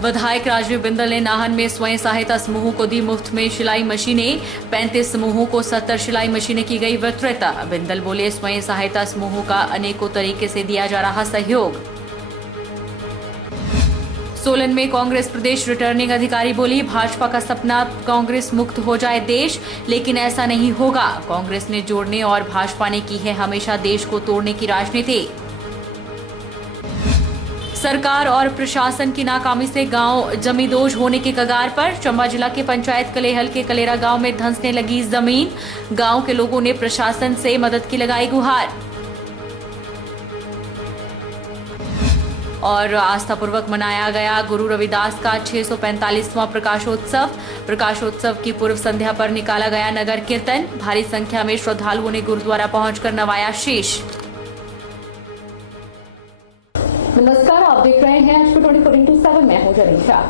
विधायक राजीव बिंदल ने नाहन में स्वयं सहायता समूहों को दी मुफ्त में सिलाई मशीनें। 35 समूहों को 70 सिलाई मशीनें की गई वितरित। बिंदल बोले, स्वयं सहायता समूहों का अनेकों तरीके से दिया जा रहा सहयोग। सोलन में कांग्रेस प्रदेश रिटर्निंग अधिकारी बोली, भाजपा का सपना कांग्रेस मुक्त हो जाए देश, लेकिन ऐसा नहीं होगा। कांग्रेस ने जोड़ने और भाजपा ने की है हमेशा देश को तोड़ने की राजनीति। सरकार और प्रशासन की नाकामी से गांव जमींदोज होने के कगार पर। चंबा जिला के पंचायत कलेहल के कलेरा गांव में धंसने लगी जमीन। गांव के लोगों ने प्रशासन से मदद की लगाई गुहार। और आस्थापूर्वक मनाया गया गुरु रविदास का 645वां प्रकाशोत्सव। प्रकाशोत्सव की पूर्व संध्या पर निकाला गया नगर कीर्तन। भारी संख्या में श्रद्धालुओं ने गुरुद्वारा पहुंचकर नवाया शीश। नमस्कार, आप देख रहे हैं आज 24x7। मैं हूं जनीशा।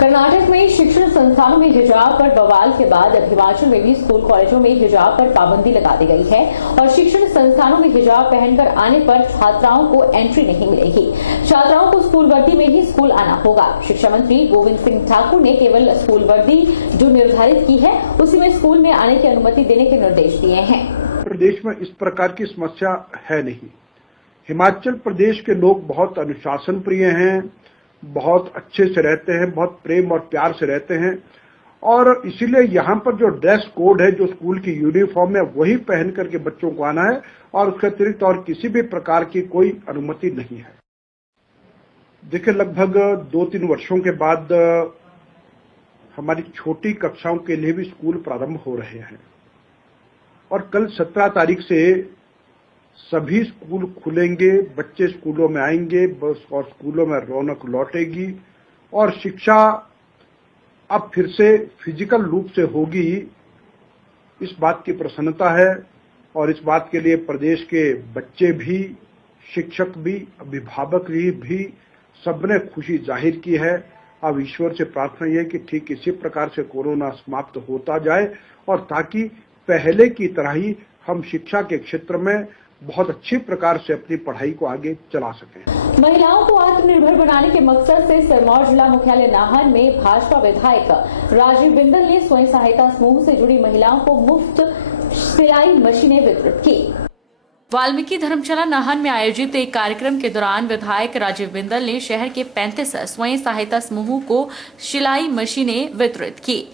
कर्नाटक में शिक्षण संस्थानों में हिजाब पर बवाल के बाद अब हिमाचल में भी स्कूल कॉलेजों में हिजाब पर पाबंदी लगा दी गई है और शिक्षण संस्थानों में हिजाब पहनकर आने पर छात्राओं को एंट्री नहीं मिलेगी। छात्राओं को स्कूल वर्दी में ही स्कूल आना होगा। शिक्षा मंत्री गोविंद सिंह ठाकुर ने केवल स्कूल वर्दी जो निर्धारित की है उसी में स्कूल में आने की अनुमति देने के निर्देश दिए हैं। प्रदेश में इस प्रकार की समस्या है नहीं। हिमाचल प्रदेश के लोग बहुत अनुशासन प्रिय हैं, बहुत अच्छे से रहते हैं, बहुत प्रेम और प्यार से रहते हैं और इसीलिए यहाँ पर जो ड्रेस कोड है, जो स्कूल की यूनिफॉर्म है, वही पहन करके बच्चों को आना है और उसके अतिरिक्त और किसी भी प्रकार की कोई अनुमति नहीं है। देखिए, लगभग 2-3 वर्षों के बाद हमारी छोटी कक्षाओं के लिए भी स्कूल प्रारंभ हो रहे हैं और कल 17 तारीख से सभी स्कूल खुलेंगे, बच्चे स्कूलों में आएंगे और स्कूलों में रौनक लौटेगी और शिक्षा अब फिर से फिजिकल रूप से होगी। इस बात की प्रसन्नता है और इस बात के लिए प्रदेश के बच्चे भी, शिक्षक भी, अभिभावक भी सबने खुशी जाहिर की है। अब ईश्वर से प्रार्थना यह है कि ठीक इसी प्रकार से कोरोना समाप्त होता जाए और ताकि पहले की तरह ही हम शिक्षा के क्षेत्र में बहुत अच्छी प्रकार से अपनी पढ़ाई को आगे चला सकें। महिलाओं को आत्मनिर्भर बनाने के मकसद से सिरमौर जिला मुख्यालय नाहन में भाजपा विधायक राजीव बिंदल ने स्वयं सहायता समूह से जुड़ी महिलाओं को मुफ्त सिलाई मशीनें वितरित की। वाल्मीकि धर्मशाला नाहन में आयोजित एक कार्यक्रम के दौरान विधायक राजीव बिंदल ने शहर के 35 स्वयं सहायता समूहों को सिलाई मशीनें वितरित की।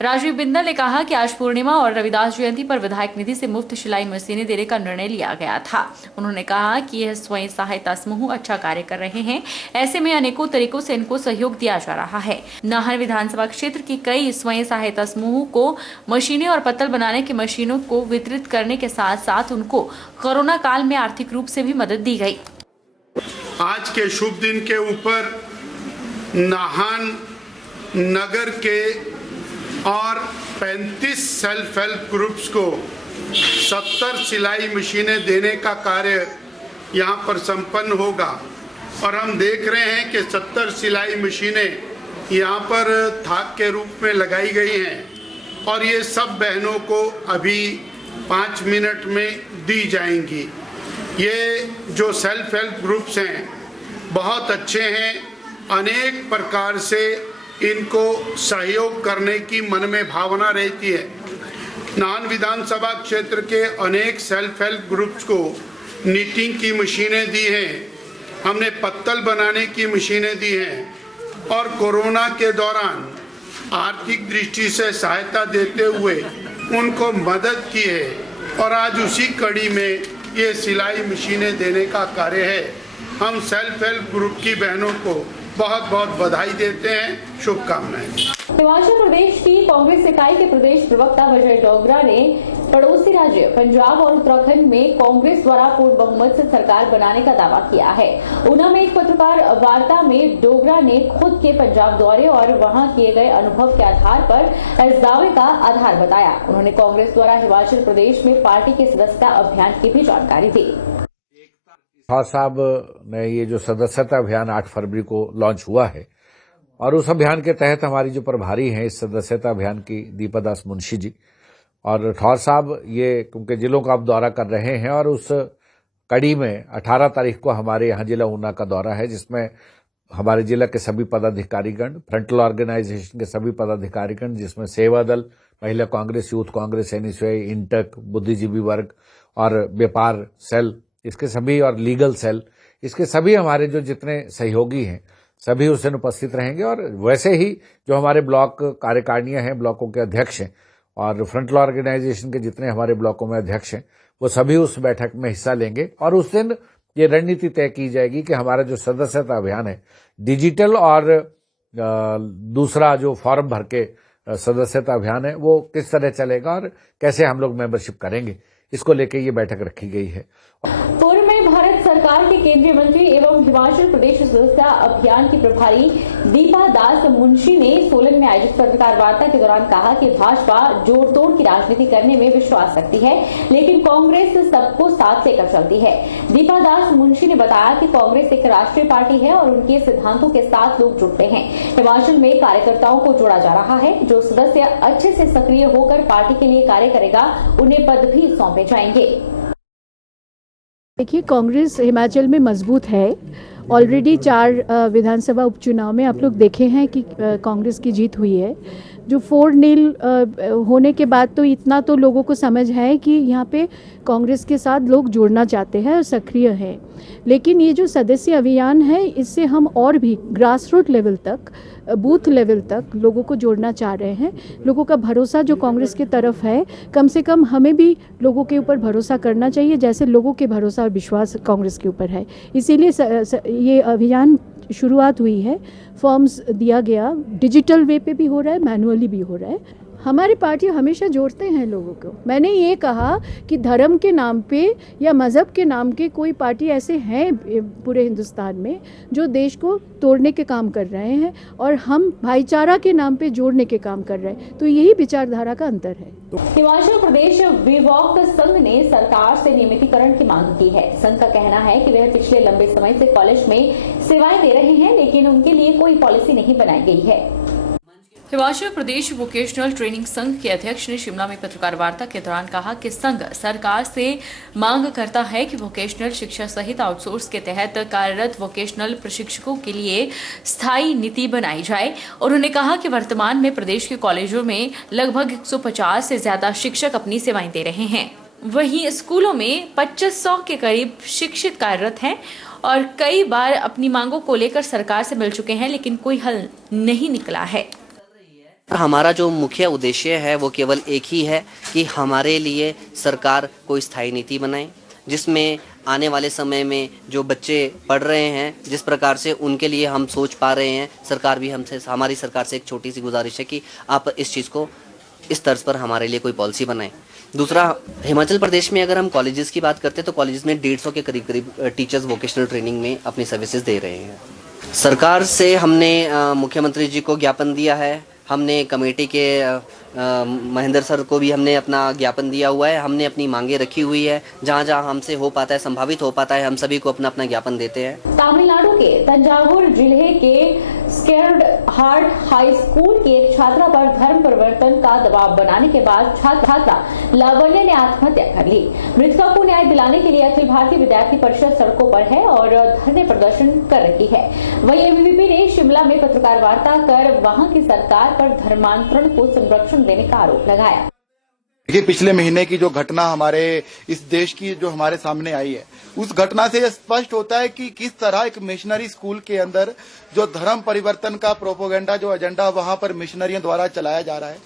राजीव बिंदल ने कहा कि आज पूर्णिमा और रविदास जयंती पर विधायक निधि से मुफ्त सिलाई मशीनें देने का निर्णय लिया गया था। उन्होंने कहा कि यह स्वयं सहायता समूह अच्छा कार्य कर रहे हैं, ऐसे में अनेकों तरीकों से इनको सहयोग दिया जा रहा है। नाहन विधानसभा क्षेत्र की कई स्वयं सहायता समूहों को मशीनें और पत्तल बनाने की मशीनों को वितरित करने के साथ साथ उनको कोरोना काल में आर्थिक रूप से भी मदद दी गई। आज के शुभ दिन के ऊपर नाहन नगर के और 35 सेल्फ हेल्प ग्रुप्स को 70 सिलाई मशीनें देने का कार्य यहाँ पर संपन्न होगा और हम देख रहे हैं कि 70 सिलाई मशीनें यहाँ पर थाक के रूप में लगाई गई हैं और ये सब बहनों को अभी 5 मिनट में दी जाएंगी। ये जो सेल्फ हेल्प ग्रुप्स हैं बहुत अच्छे हैं, अनेक प्रकार से इनको सहयोग करने की मन में भावना रहती है। नाहन विधानसभा क्षेत्र के अनेक सेल्फ हेल्प ग्रुप्स को नीटिंग की मशीनें दी हैं, हमने पत्तल बनाने की मशीनें दी हैं और कोरोना के दौरान आर्थिक दृष्टि से सहायता देते हुए उनको मदद की है और आज उसी कड़ी में ये सिलाई मशीनें देने का कार्य है। हम सेल्फ हेल्प ग्रुप की बहनों को बहुत बहुत बधाई देते हैं, शुभकामनाएं। हिमाचल प्रदेश की कांग्रेस इकाई के प्रदेश प्रवक्ता विजय डोगरा ने पड़ोसी राज्य पंजाब और उत्तराखंड में कांग्रेस द्वारा पूर्ण बहुमत से सरकार बनाने का दावा किया है। ऊना में एक पत्रकार वार्ता में डोगरा ने खुद के पंजाब दौरे और वहां किए गए अनुभव के आधार पर इस दावे का आधार बताया। उन्होंने कांग्रेस द्वारा हिमाचल प्रदेश में पार्टी के सदस्यता अभियान की भी जानकारी दी। खान साहब ने ये जो सदस्यता अभियान 8 फरवरी को लॉन्च हुआ है और उस अभियान के तहत हमारी जो प्रभारी हैं इस सदस्यता अभियान की दीपा दास मुंशी जी और ठौर साहब ये क्योंकि जिलों का अब दौरा कर रहे हैं और उस कड़ी में 18 तारीख को हमारे यहाँ जिला ऊना का दौरा है जिसमें हमारे जिला के सभी पदाधिकारीगण, फ्रंटल ऑर्गेनाइजेशन के सभी पदाधिकारीगण, जिसमें सेवा दल, महिला कांग्रेस, यूथ कांग्रेस, एनएसयूआई, इंटक, बुद्धिजीवी वर्ग और व्यापार सेल, इसके सभी, और लीगल सेल, इसके सभी हमारे जो जितने सहयोगी हैं सभी उस दिन उपस्थित रहेंगे। और वैसे ही जो हमारे ब्लॉक कार्यकारिणियां हैं, ब्लॉकों के अध्यक्ष हैं और फ्रंटल ऑर्गेनाइजेशन के जितने हमारे ब्लॉकों में अध्यक्ष हैं, वो सभी उस बैठक में हिस्सा लेंगे। और उस दिन ये रणनीति तय की जाएगी कि हमारा जो सदस्यता अभियान है, डिजिटल और दूसरा जो फॉर्म भर के सदस्यता अभियान है, वो किस तरह चलेगा और कैसे हम लोग मेंबरशिप करेंगे, इसको लेकर ये बैठक रखी गई है। पूर्व में भारत सरकार के केंद्रीय मंत्री एवं हिमाचल प्रदेश सदस्यता अभियान की प्रभारी दीपा दास मुंशी ने सोलन में आयोजित पत्रकार वार्ता के दौरान कहा कि भाजपा जोड़ तोड़ की राजनीति करने में विश्वास रखती है, लेकिन कांग्रेस सबको साथ लेकर चलती है। दीपा दास मुंशी ने बताया कि कांग्रेस एक राष्ट्रीय पार्टी है और उनके सिद्धांतों के साथ लोग जुड़ते हैं। हिमाचल में कार्यकर्ताओं को जोड़ा जा रहा है। जो सदस्य अच्छे से सक्रिय होकर पार्टी के लिए कार्य करेगा, उन्हें पद भी सौंपे जाएंगे। देखिए, कांग्रेस हिमाचल में मजबूत है। ऑलरेडी 4 विधानसभा उपचुनाव में आप लोग देखे हैं कि कांग्रेस की जीत हुई है। जो 4-0 होने के बाद तो इतना तो लोगों को समझ है कि यहाँ पे कांग्रेस के साथ लोग जुड़ना चाहते हैं और सक्रिय हैं। लेकिन ये जो सदस्य अभियान है, इससे हम और भी ग्रास रूट लेवल तक, बूथ लेवल तक लोगों को जोड़ना चाह रहे हैं। लोगों का भरोसा जो कांग्रेस की तरफ है, कम से कम हमें भी लोगों के ऊपर भरोसा करना चाहिए, जैसे लोगों के भरोसा और विश्वास कांग्रेस के ऊपर है। इसीलिए ये अभियान शुरुआत हुई है। फॉर्म्स दिया गया, डिजिटल वे पे भी हो रहा है, मैनुअली भी हो रहा है। हमारी पार्टी हमेशा जोड़ते हैं लोगों को। मैंने ये कहा कि धर्म के नाम पे या मज़हब के नाम के कोई पार्टी ऐसे हैं पूरे हिंदुस्तान में जो देश को तोड़ने के काम कर रहे हैं, और हम भाईचारा के नाम पे जोड़ने के काम कर रहे हैं। तो यही विचारधारा का अंतर है। हिमाचल प्रदेश विवॉक संघ ने सरकार से नियमितीकरण की मांग की है। संघ का कहना है कि वह पिछले लंबे समय से कॉलेज में सेवाएं दे रहे हैं, लेकिन उनके लिए कोई पॉलिसी नहीं बनाई गई है। हिमाचल प्रदेश वोकेशनल ट्रेनिंग संघ के अध्यक्ष ने शिमला में पत्रकार वार्ता के दौरान कहा कि संघ सरकार से मांग करता है कि वोकेशनल शिक्षा सहित आउटसोर्स के तहत कार्यरत वोकेशनल प्रशिक्षकों के लिए स्थायी नीति बनाई जाए। उन्होंने कहा कि वर्तमान में प्रदेश के कॉलेजों में लगभग 150 से ज्यादा शिक्षक अपनी सेवाएं दे रहे हैं। वहीं स्कूलों में 2500 के करीब शिक्षित कार्यरत हैं और कई बार अपनी मांगों को लेकर सरकार से मिल चुके हैं, लेकिन कोई हल नहीं निकला है। हमारा जो मुख्य उद्देश्य है वो केवल एक ही है कि हमारे लिए सरकार कोई स्थायी नीति बनाए, जिसमें आने वाले समय में जो बच्चे पढ़ रहे हैं, जिस प्रकार से उनके लिए हम सोच पा रहे हैं, सरकार भी हमारी सरकार से एक छोटी सी गुजारिश है कि आप इस चीज़ को इस तर्ज पर हमारे लिए कोई पॉलिसी बनाएं। दूसरा, हिमाचल प्रदेश में अगर हम कॉलेजेस की बात करते हैं तो कॉलेजेस में 150 के करीब टीचर्स वोकेशनल ट्रेनिंग में अपनी सर्विसेज दे रहे हैं। सरकार से हमने मुख्यमंत्री जी को ज्ञापन दिया है। हमने कमेटी के महेंद्र सर को भी हमने अपना ज्ञापन दिया हुआ है। हमने अपनी मांगे रखी हुई है। जहाँ जहाँ हमसे हो पाता है, संभावित हो पाता है, हम सभी को अपना अपना ज्ञापन देते हैं। तमिलनाडु के तंजावुर जिले के स्केर्ड हार्ट हाई स्कूल की एक छात्रा पर धर्म परिवर्तन का दबाव बनाने के बाद छात्रा लावण्य ने आत्महत्या कर ली। मृतका को न्याय दिलाने के लिए अखिल भारतीय विद्यार्थी परिषद सड़कों पर है और धरने प्रदर्शन कर रही है। वहीं एबीवीपी ने शिमला में पत्रकार वार्ता कर वहां की सरकार पर धर्मांतरण को संरक्षण देने का आरोप लगाया। देखिए, पिछले महीने की जो घटना हमारे इस देश की जो हमारे सामने आई है, उस घटना से यह स्पष्ट होता है कि किस तरह एक मिशनरी स्कूल के अंदर जो धर्म परिवर्तन का प्रोपोगेंडा, जो एजेंडा वहां पर मिशनरियों द्वारा चलाया जा रहा है,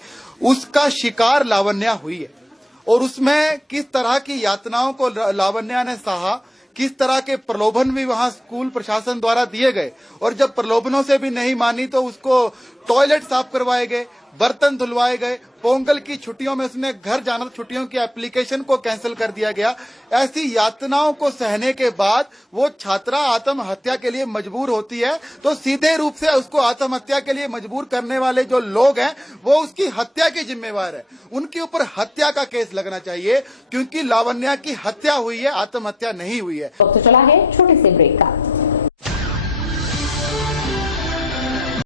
उसका शिकार लावण्या हुई है। और उसमें किस तरह की यातनाओं को लावण्या ने सहा, किस तरह के प्रलोभन भी वहां स्कूल प्रशासन द्वारा दिए गए, और जब प्रलोभनों से भी नहीं मानी तो उसको टॉयलेट साफ करवाए गए, बर्तन धुलवाए गए। पोंगल की छुट्टियों में उसने घर जाना, छुट्टियों की एप्लीकेशन को कैंसिल कर दिया गया। ऐसी यातनाओं को सहने के बाद वो छात्रा आत्महत्या के लिए मजबूर होती है, तो सीधे रूप से उसको आत्महत्या के लिए मजबूर करने वाले जो लोग हैं वो उसकी हत्या के जिम्मेवार है। उनके ऊपर हत्या का केस लगना चाहिए, क्योंकि लावण्या की हत्या हुई है, आत्महत्या नहीं हुई है। वक्त चला है छोटे से ब्रेक का।